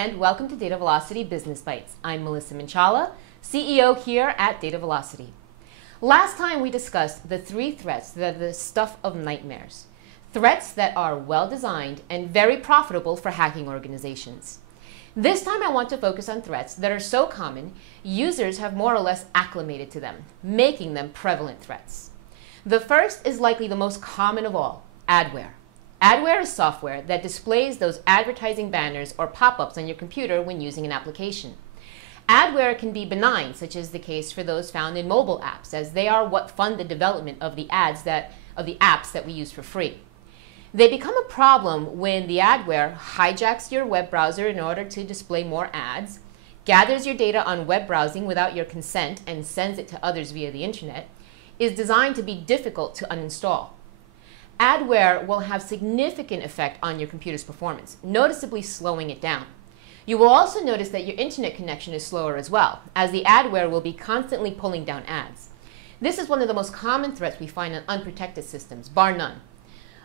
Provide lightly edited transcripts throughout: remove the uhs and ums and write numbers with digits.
and welcome to Data Velocity Business Bites. I'm Melissa Minchala, CEO here at Data Velocity. Last time we discussed the 3 threats that are the stuff of nightmares. Threats that are well designed and very profitable for hacking organizations. This time I want to focus on threats that are so common, users have more or less acclimated to them, making them prevalent threats. The first is likely the most common of all, adware. Adware is software that displays those advertising banners or pop-ups on your computer when using an application. Adware can be benign, such as the case for those found in mobile apps, as they are what fund the development of the apps that we use for free. They become a problem when the adware hijacks your web browser in order to display more ads, gathers your data on web browsing without your consent and sends it to others via the internet, is designed to be difficult to uninstall. Adware will have significant effect on your computer's performance, noticeably slowing it down. You will also notice that your internet connection is slower as well, as the adware will be constantly pulling down ads. This is one of the most common threats we find on unprotected systems, bar none.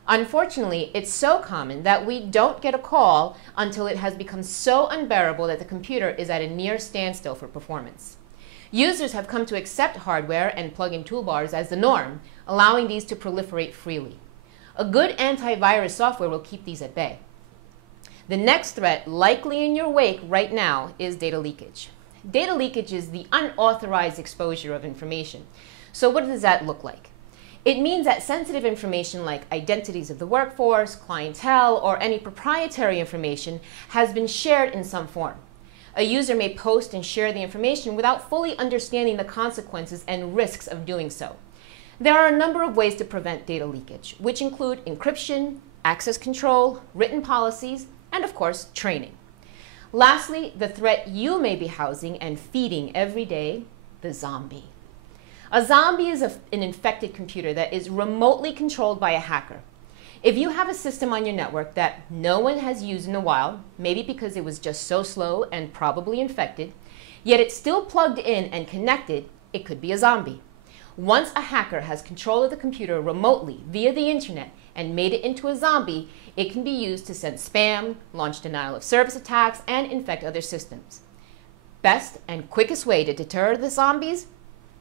Unfortunately, it's so common that we don't get a call until it has become so unbearable that the computer is at a near standstill for performance. Users have come to accept hardware and plug-in toolbars as the norm, allowing these to proliferate freely. A good antivirus software will keep these at bay. The next threat, likely in your wake right now, is data leakage. Data leakage is the unauthorized exposure of information. So what does that look like? It means that sensitive information like identities of the workforce, clientele, or any proprietary information has been shared in some form. A user may post and share the information without fully understanding the consequences and risks of doing so. There are a number of ways to prevent data leakage, which include encryption, access control, written policies, and of course, training. Lastly, the threat you may be housing and feeding every day, the zombie. A zombie is an infected computer that is remotely controlled by a hacker. If you have a system on your network that no one has used in a while, maybe because it was just so slow and probably infected, yet it's still plugged in and connected, it could be a zombie. Once a hacker has control of the computer remotely via the internet and made it into a zombie, it can be used to send spam, launch denial of service attacks, and infect other systems. Best and quickest way to deter the zombies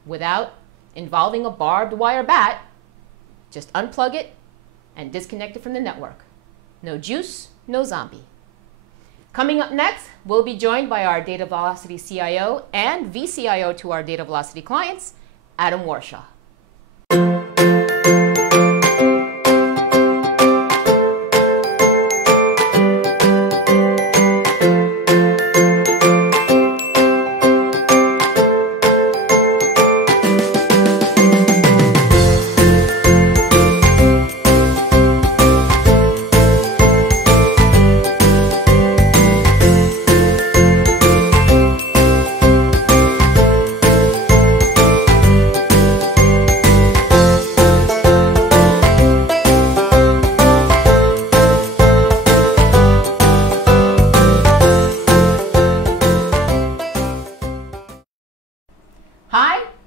without involving a barbed wire bat, just unplug it and disconnect it from the network. No juice, no zombie. Coming up next, we'll be joined by our Data Velocity CIO and VCIO to our Data Velocity clients, Adam Warshaw.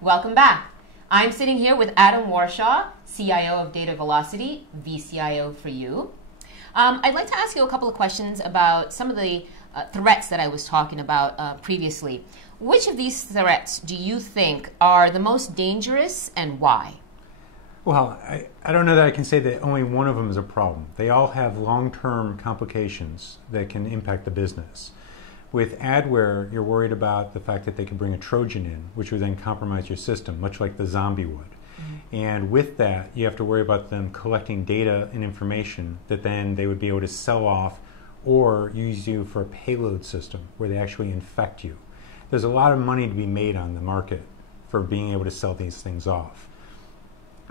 Welcome back. I'm sitting here with Adam Warshaw, CIO of Data Velocity, VCIO for you. I'd like to ask you a couple of questions about some of the threats that I was talking about previously. Which of these threats do you think are the most dangerous and why? Well, I don't know that I can say that only one of them is a problem. They all have long-term complications that can impact the business. With adware, you're worried about the fact that they could bring a Trojan in, which would then compromise your system, much like the zombie would. Mm-hmm. And with that, you have to worry about them collecting data and information that then they would be able to sell off or use you for a payload system where they actually infect you. There's a lot of money to be made on the market for being able to sell these things off.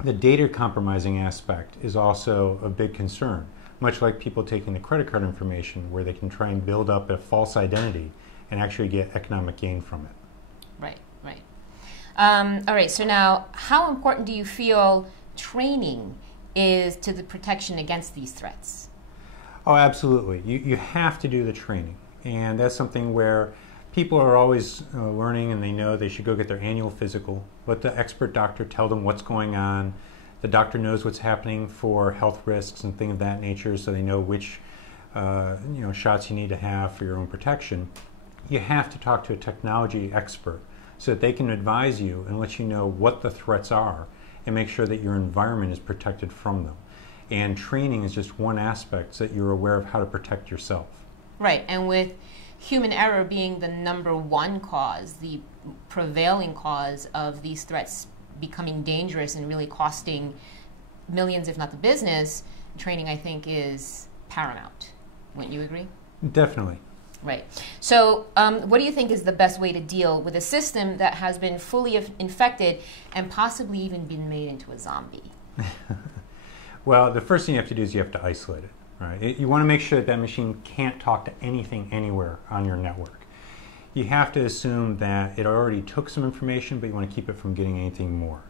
The data compromising aspect is also a big concern. Much like people taking the credit card information where they can try and build up a false identity and actually get economic gain from it. Right, right. All right, so now how important do you feel training is to the protection against these threats? Oh, absolutely. You have to do the training. And that's something where people are always learning and they know they should go get their annual physical, let the expert doctor tell them what's going on. The doctor knows what's happening for health risks and things of that nature, so they know which shots you need to have for your own protection, you have to talk to a technology expert so that they can advise you and let you know what the threats are and make sure that your environment is protected from them. And training is just one aspect so that you're aware of how to protect yourself. Right, and with human error being the #1 cause, the prevailing cause of these threats becoming dangerous and really costing millions, if not the business, training, I think, is paramount. Wouldn't you agree? Definitely. Right. So what do you think is the best way to deal with a system that has been fully infected and possibly even been made into a zombie? Well, the first thing you have to do is you have to isolate it. Right? You want to make sure that that machine can't talk to anything anywhere on your network. You have to assume that it already took some information, but you want to keep it from getting anything more.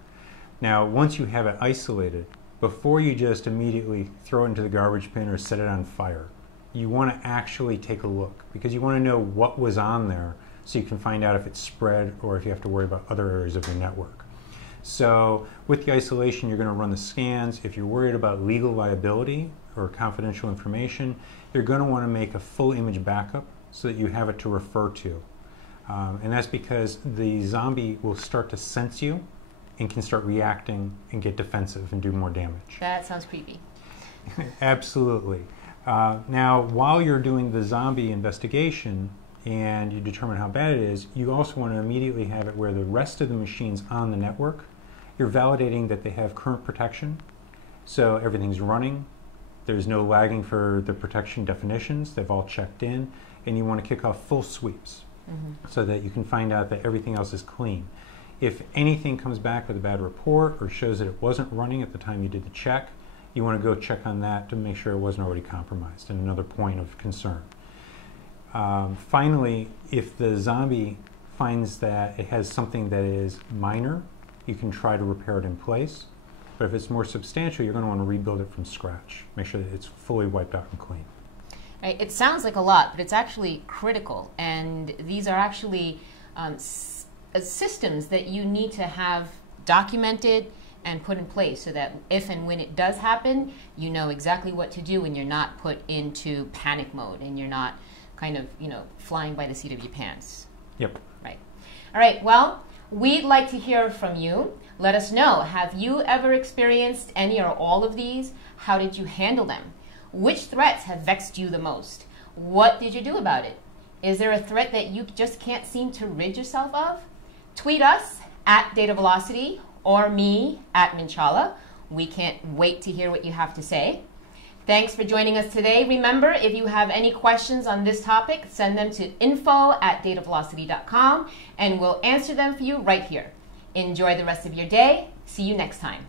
Now, once you have it isolated, before you just immediately throw it into the garbage bin or set it on fire, you want to actually take a look because you want to know what was on there so you can find out if it's spread or if you have to worry about other areas of your network. So with the isolation, you're going to run the scans. If you're worried about legal liability or confidential information, you're going to want to make a full image backup so that you have it to refer to. And that's because the zombie will start to sense you and can start reacting and get defensive and do more damage. That sounds creepy. Absolutely. Now, while you're doing the zombie investigation and you determine how bad it is, you also want to immediately have it where the rest of the machines on the network, you're validating that they have current protection, so everything's running, there's no lagging for the protection definitions, they've all checked in, and you want to kick off full sweeps so that you can find out that everything else is clean. If anything comes back with a bad report or shows that it wasn't running at the time you did the check, you want to go check on that to make sure it wasn't already compromised, and another point of concern. Finally, if the zombie finds that it has something that is minor, you can try to repair it in place. But if it's more substantial, you're going to want to rebuild it from scratch. Make sure that it's fully wiped out and clean. Right. It sounds like a lot, but it's actually critical. And these are actually systems that you need to have documented and put in place so that if and when it does happen, you know exactly what to do and you're not put into panic mode and you're not kind of, flying by the seat of your pants. Yep. Right. All right. Well, we'd like to hear from you. Let us know. Have you ever experienced any or all of these? How did you handle them? Which threats have vexed you the most? What did you do about it? Is there a threat that you just can't seem to rid yourself of? Tweet us at Data Velocity or me at Minchala. We can't wait to hear what you have to say. Thanks for joining us today. Remember, if you have any questions on this topic, send them to info@datavelocity.com and we'll answer them for you right here. Enjoy the rest of your day. See you next time.